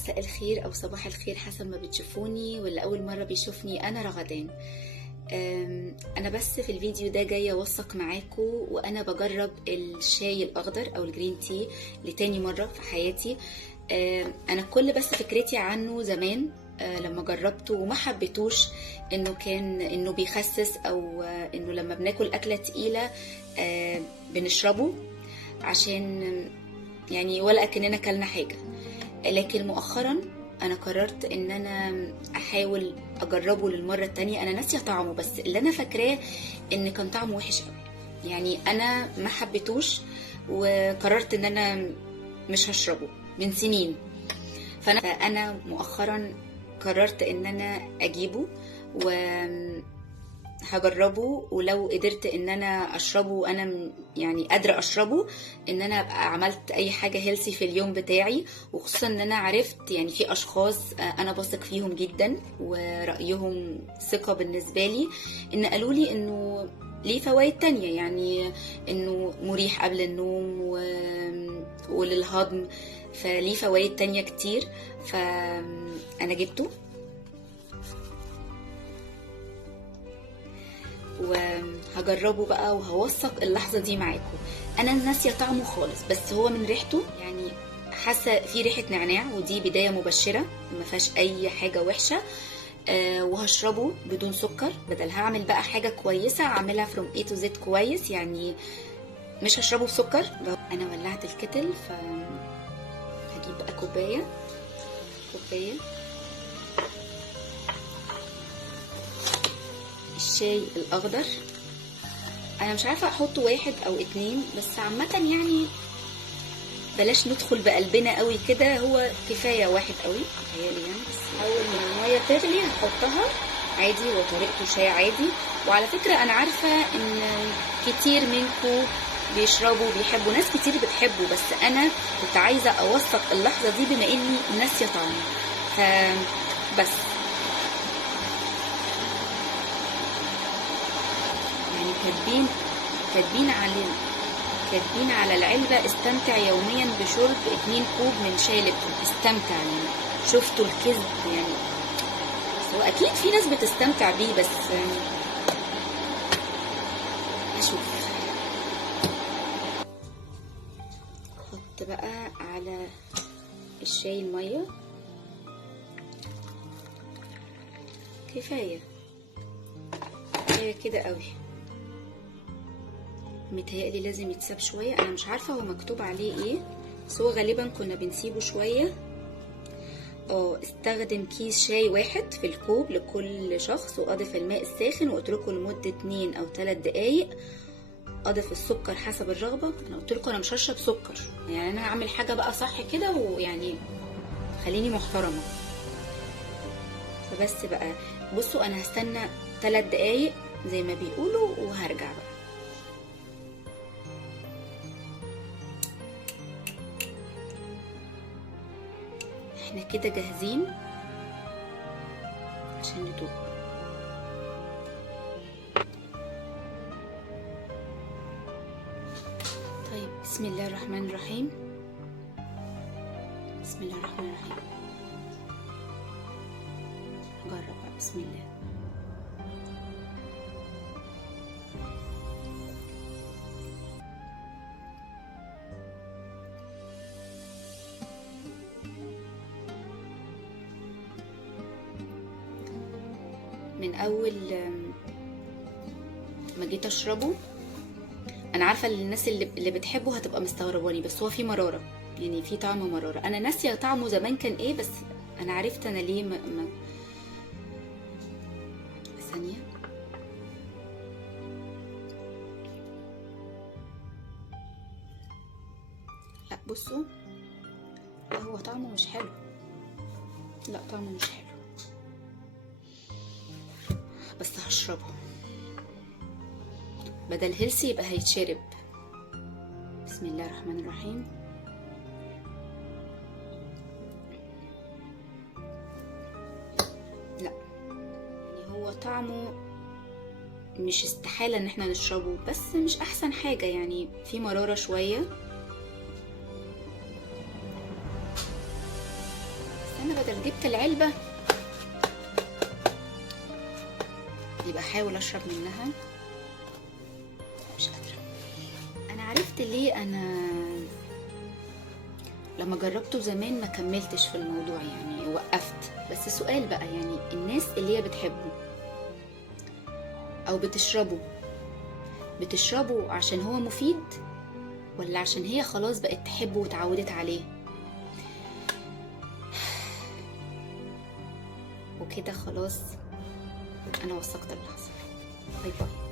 مساء الخير أو صباح الخير حسب ما بتشوفوني، واللي أول مرة بيشوفني أنا رغدان. أنا بس في الفيديو ده جاية أوثق معاكم وأنا بجرب الشاي الأخضر أو الجرين تي لتاني مرة في حياتي. أنا كل بس فكرتي عنه زمان لما جربته وما حبيتوش انه بيخسس، او انه لما بناكل اكله تقيله بنشربه عشان يعني ولا اكننا كلنا حاجه. لكن مؤخرا انا قررت ان انا احاول اجربه للمره التانية. انا ناسيه طعمه، بس اللي انا فاكراه ان كان طعمه وحش قوي، يعني انا ما حبيتوش وقررت ان انا مش هشربه من سنين. فانا مؤخرا قررت ان انا اجيبه وهجربه، ولو قدرت ان انا اشربه انا يعني قادره اشربه، ان انا ابقى عملت اي حاجه هيلسي في اليوم بتاعي. وخصوصا ان انا عرفت يعني في اشخاص انا بثق فيهم جدا ورايهم ثقه بالنسبه لي، ان قالوا لي انه ليه فوائد تانية، يعني انه مريح قبل النوم وللهضم، فليه فوائد تانية كتير. فأنا جبته وهجربه بقى وهوثق اللحظة دي معاكم. أنا ناسية طعمه خالص، بس هو من ريحته يعني حاسة في ريحة نعناع، ودي بداية مبشرة ما فيهاش أي حاجة وحشة. وهشربه بدون سكر، بدل هعمل بقى حاجة كويسة اعملها from A to Z كويس، يعني مش هشربه بسكر. أنا ولعت الكتل، هجيب بقى كوباية الشاي الأخضر. أنا مش عارفة أحطه 1 أو 2، بس عامة يعني بلاش ندخل بقلبنا قوي كده، هو كفاية 1 قوي متهيألي يعني. بس أول ما المية تغلي هحطها عادي، وطريقته شاي عادي. وعلى فكرة أنا عارفة إن كتير منكم بيشربوا بيحبوا، ناس كتير بتحبه، بس انا كنت عايزة اوثق اللحظة دي بما اني ناسية طعمه. فبس يعني كاتبين على العلبة استمتع يوميا بشرب 2 كوب من شاي ليبتون. استمتع يعني، شفتوا الكذب يعني؟ هو اكيد في ناس بتستمتع بيه، بس هشوف. بقى على الشاي المية كفاية كده قوي. متهيألي لازم يتساب شوية، انا مش عارفة هو مكتوب عليه ايه، بس هو غالبا كنا بنسيبه شوية. استخدم كيس شاي 1 في الكوب لكل شخص، واضف الماء الساخن واتركه لمدة 2 أو 3 دقايق. اضف السكر حسب الرغبه. انا قلت لكم انا مش هشرب سكر، يعني انا هعمل حاجه بقى صح كده، ويعني خليني محترمه. فبس بقى بصوا، انا هستنى 3 دقايق زي ما بيقولوا وهرجع بقى. احنا كده جاهزين عشان ندوق. طيب بسم الله الرحمن الرحيم. بسم الله الرحمن الرحيم. جرب بقى. بسم الله. من اول ما جيت اشربه، انا عارفه الناس اللي بتحبه هتبقى مستغرباني، بس هو فيه مراره، يعني فيه طعم مراره. انا ناسيه طعمه زمان كان ايه، بس انا عرفت انا ليه ثانيه. لا بصوا، لا هو طعمه مش حلو، لا طعمه مش حلو، بس هشربه بدل هيلسي يبقى هيتشرب. بسم الله الرحمن الرحيم. لا يعني هو طعمه مش استحالة ان احنا نشربه، بس مش احسن حاجة، يعني في مرارة شوية. انا بدل جبت العلبة يبقى احاول اشرب منها. مش قادرة. انا عرفت ليه انا لما جربته زمان ما كملتش في الموضوع، يعني وقفت. بس سؤال بقى، يعني الناس اللي هي بتحبه او بتشربه عشان هو مفيد، ولا عشان هي خلاص بقت تحبه وتعودت عليه؟ وكده خلاص انا وثقت اللحظة. باي باي.